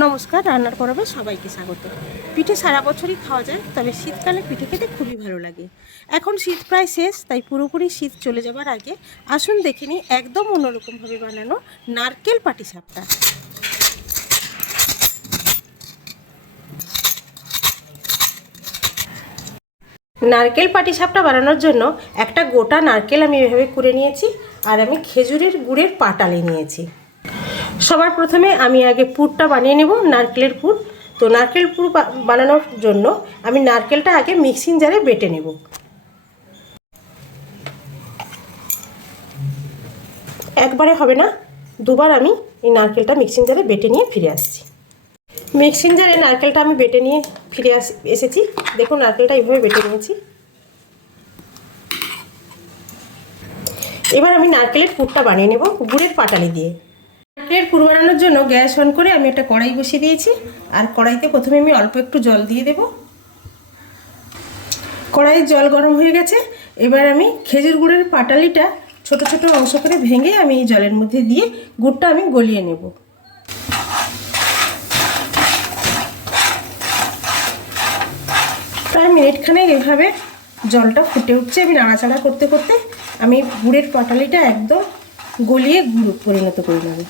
নমস্কার, রান্নার পর্বে সবাইকে স্বাগত। পিঠে সারা বছরই খাওয়া যায়, তবে শীতকালে পিঠে খেতে খুবই ভালো লাগে। এখন শীত প্রায় শেষ, তাই পুরোপুরি শীত চলে যাবার আগে আসুন দেখে নিই একদম অন্যরকমভাবে বানানো নারকেল পাটিসাপটা। নারকেল পাটিসাপটা বানানোর জন্য একটা গোটা নারকেল আমি এভাবে কুড়ে নিয়েছি, আর আমি খেজুরের গুড়ের পাটালি নিয়েছি। সবার প্রথমে আমি আগে পুরটা বানিয়ে নেব, নারকেলের পুর। তো নারকেল পুর বানানোর জন্য আমি নারকেলটা আগে মিক্সিং জারে বেটে নেব। একবারে হবে না, দুবার আমি এই নারকেলটা মিক্সিং জারে বেটে নিয়ে ফিরে আসছি। মিক্সিং জারে নারকেলটা আমি বেটে নিয়ে ফিরে এসেছি। দেখুন, নারকেলটা এইভাবে বেটে নিয়েছি। এবার আমি নারকেলের পুরটা বানিয়ে নেব গুড়ের পাটালি দিয়ে। নারকেলের পুর বানানোর জন্য গ্যাস অন করে আমি একটা কড়াই বসিয়ে দিয়েছি, আর কড়াইতে প্রথমে আমি অল্প একটু জল দিয়ে দেব। কড়াইয়ের জল গরম হয়ে গেছে। এবার আমি খেজুর গুড়ের পাটালিটা ছোট ছোট অংশ করে ভেঙে আমি এই জলের মধ্যে দিয়ে গুড়টা আমি গলিয়ে নেব। প্রায় মিনিটখানেক এভাবে জলটা ফুটে উঠছে। আমি নাড়াচাড়া করতে করতে আমি গুড়ের পাটালিটা একদম গলিয়ে গুঁড়ো পরিণত করে নেব।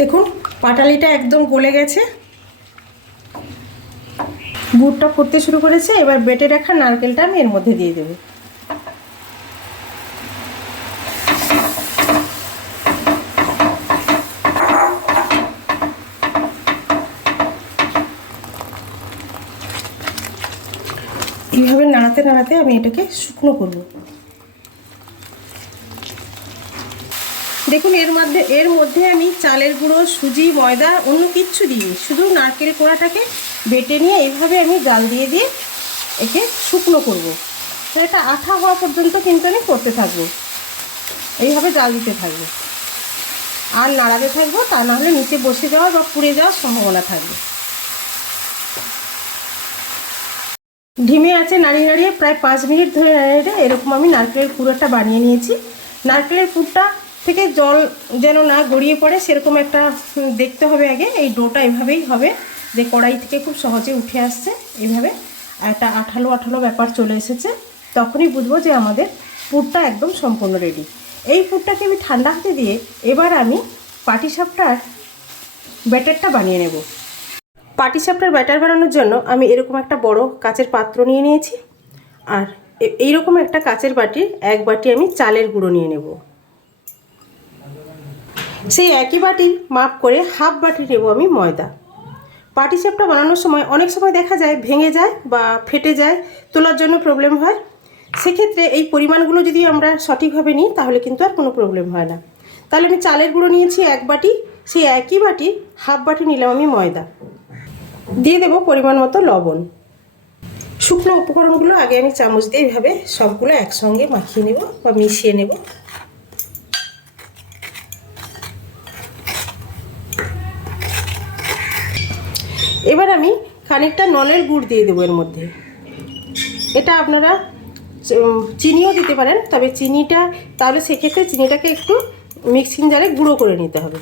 দেখুন, পাটালিটা একদম গলে গেছে, গুড়টা ফুটতে শুরু করেছে। এবার বেটে রাখা নারকেলটা আমি এর মধ্যে দিয়ে দেব। এইভাবে নাড়াতে নাড়াতে আমি এটাকে শুকনো করব। দেখুন, এর মধ্যে আমি চালের গুঁড়ো, সুজি, ময়দা অন্য কিচ্ছু দিই, শুধু নারকেল কোড়াটাকে বেটে নিয়ে এইভাবে আমি জাল দিয়ে দিয়ে একে শুকনো করব। এটা আঠা হওয়া পর্যন্ত কিন্তু আমি করতে থাকবো, এইভাবে জাল দিতে থাকবো আর নাড়াতে থাকবো, তা নাহলে নিচে বসে যাওয়ার বা পুড়ে যাওয়ার সম্ভাবনা থাকবে। ধিমে আছে নাড়িয়ে নাড়িয়ে প্রায় 5 মিনিট ধরে নাড়িয়ে এরকম আমি নারকেলের পুরটা বানিয়ে নিয়েছি। নারকেলের পুরটা থেকে জল যেন না গড়িয়ে পড়ে সেরকম একটা দেখতে হবে আগে। এই ডোটা এভাবেই হবে, যে কড়াই থেকে খুব সহজে উঠে আসছে এইভাবে, আর একটা আঠালো আঠালো ব্যাপার চলে এসেছে। তখনই বুঝবো যে আমাদের পুরটা একদম সম্পূর্ণ রেডি। এই পুরটাকে আমি ঠান্ডা হতে দিয়ে এবার আমি পাটিসাপটার ব্যাটারটা বানিয়ে নেব। পাটিসাপটার ব্যাটার বানানোর জন্য আমি এরকম একটা বড় কাচের পাত্র নিয়ে নিয়েছি, আর এইরকম একটা কাচের বাটির 1 বাটি আমি চালের গুঁড়ো নিয়ে নেব। সেই একই বাটির মাপ করে 1/2 বাটি নেব আমি ময়দা। পাটিসাপটা বানানোর সময় অনেক সময় দেখা যায় ভেঙে যায় বা ফেটে যায়, তোলার জন্য প্রবলেম হয়। সেক্ষেত্রে এই পরিমাণগুলো যদি আমরা সঠিকভাবে নিই তাহলে কিন্তু আর কোনো প্রবলেম হয় না। তাহলে আমি চালের গুঁড়ো নিয়েছি 1 বাটি, সেই একই বাটি 1/2 বাটি নিলাম আমি ময়দা। দিয়ে দেব পরিমাণ মতো লবণ। শুকনো উপকরণগুলো আগে আমি চামচ দিয়ে এইভাবে সবগুলো একসঙ্গে মাখিয়ে নেব বা মিশিয়ে নেব। এবার আমি খানিকটা নলের গুড় দিয়ে দেবো এর মধ্যে। এটা আপনারা চিনিও দিতে পারেন, তবে চিনিটা তাহলে সেক্ষেত্রে চিনিটাকে একটু মিক্সিং জারে গুঁড়ো করে নিতে হবে।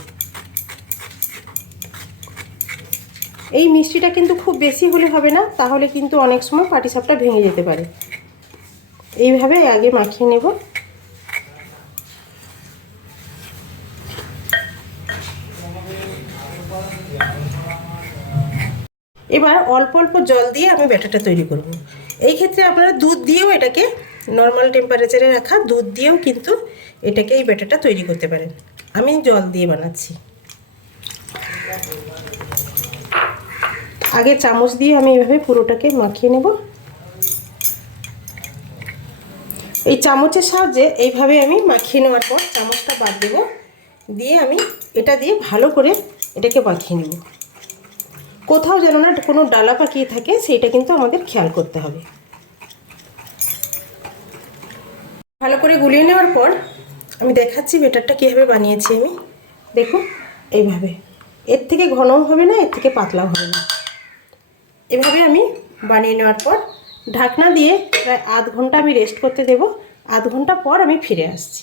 এই মিষ্টিটা কিন্তু খুব বেশি হলে হবে না, তাহলে কিন্তু অনেক সময় পাটিসাপটা ভেঙে যেতে পারে। এইভাবে আগে মাখিয়ে নেব। এবার অল্প অল্প জল দিয়ে আমি ব্যাটারটা তৈরি করব। এই ক্ষেত্রে আপনারা দুধ দিয়েও এটাকে, নর্মাল টেম্পারেচারে রাখা দুধ দিয়েও কিন্তু এটাকে এই ব্যাটারটা তৈরি করতে পারেন। আমি জল দিয়ে বানাচ্ছি। আগে চামচ দিয়ে আমি এভাবে পুরোটাকে মাখিয়ে নেব। এই চামচের সাহায্যে এইভাবে আমি মাখিয়ে নেওয়ার পর চামচটা বাদ দেব, দিয়ে আমি এটা দিয়ে ভালো করে এটাকে মাখিয়ে নেব। কোথাও যেন না কোনো ডালা পাকিয়ে থাকে, সেইটা কিন্তু আমাদের খেয়াল করতে হবে। ভালো করে গুলিয়ে নেওয়ার পর আমি দেখাচ্ছি ব্যাটারটা কীভাবে বানিয়েছি আমি। দেখুন, এইভাবে, এর থেকে ঘনও হবে না, এর থেকে পাতলাও হবে না। এভাবে আমি বানিয়ে নেওয়ার পর ঢাকনা দিয়ে প্রায় আধ ঘন্টা আমি রেস্ট করতে দেব। আধ ঘন্টা পর আমি ফিরে আসছি।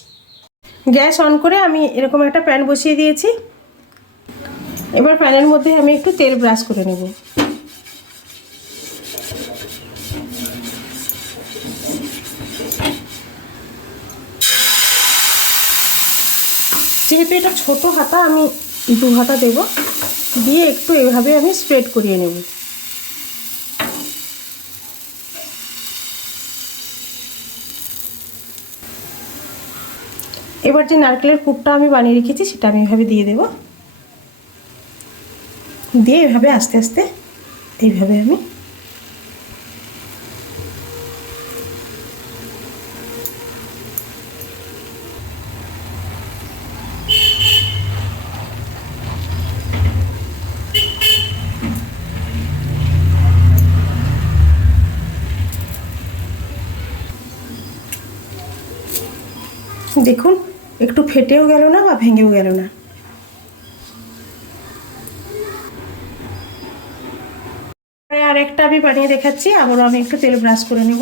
গ্যাস অন করে আমি এরকম একটা প্যান বসিয়ে দিয়েছি। এবার প্যানের মধ্যে আমি একটু তেল ব্রাশ করে নেব। যেহেতু এটা ছোট হাতা, আমি 2 হাতা দেব, দিয়ে একটু এভাবে আমি স্প্রেড করিয়ে নেব। এবার যে নারকেলের পুরটা আমি বানিয়ে রেখেছি সেটা আমি এভাবে দিয়ে দেব, দিয়ে এভাবে আস্তে আস্তে এইভাবে আমি দেখুন একটু ফেটেও গেল না বা ভেঙেও গেল না। আর একটা আমি বানিয়ে দেখাচ্ছি, আবারও আমি একটু তেল ব্রাশ করে নেব।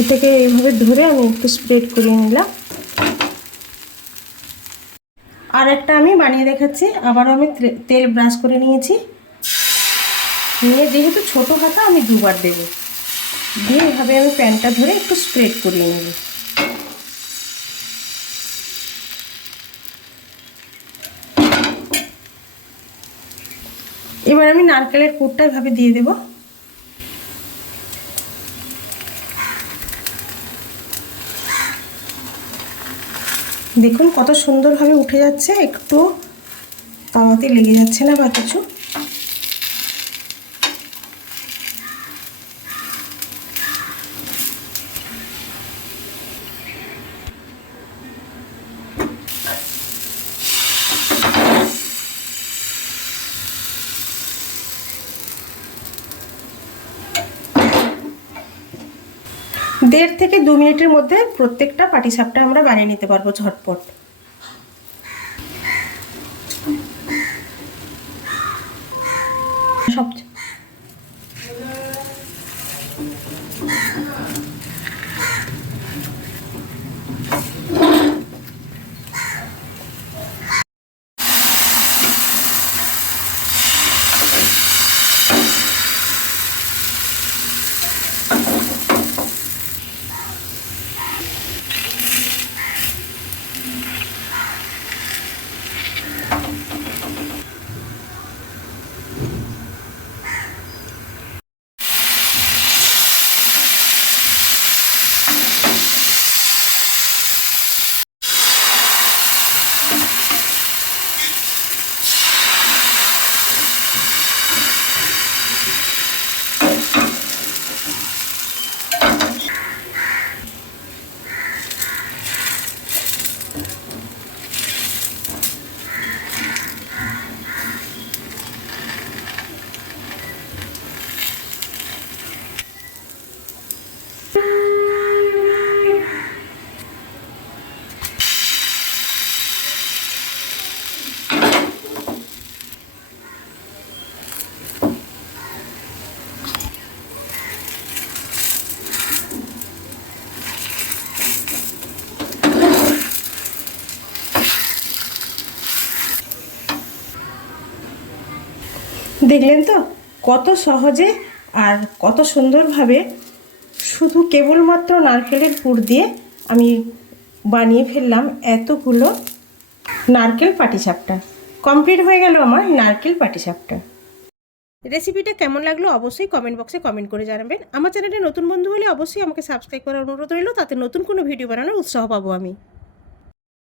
এটাকে এইভাবে ধরে আমি একটু স্প্রেড করিয়ে নিলাম। আর একটা আমি বানিয়ে দেখাচ্ছি, আবারও আমি তেল ব্রাশ করে নিয়েছি, নিয়ে যেহেতু ছোট হাতা আমি 2 বার দেব, দিয়ে এভাবে আমি প্যানটা ধরে একটু স্প্রেড করিয়ে নেব। এবার আমি নারকেলের পুরটা এভাবে দিয়ে দেব। দেখুন কত সুন্দরভাবে উঠে যাচ্ছে, একটু তাওয়াতে লেগে যাচ্ছে না বা কিছু। দেড় থেকে 2 মিনিটের মধ্যে প্রত্যেকটা পাটিসাপটা আমরা বানিয়ে নিতে পারবো ঝটপট। সব দেখলেন তো কত সহজে আর কত সুন্দরভাবে শুধু কেবলমাত্র নারকেলের পুর দিয়ে আমি বানিয়ে ফেললাম এতগুলো নারকেল পাটিসাপটা। কমপ্লিট হয়ে গেল আমার নারকেল পাটিসাপটা। রেসিপিটা কেমন লাগলো অবশ্যই কমেন্ট বক্সে কমেন্ট করে জানাবেন। আমার চ্যানেলে নতুন বন্ধু হলে অবশ্যই আমাকে সাবস্ক্রাইব করার অনুরোধ রইল, তাতে নতুন কোনো ভিডিও বানানোর উৎসাহ পাবো আমি।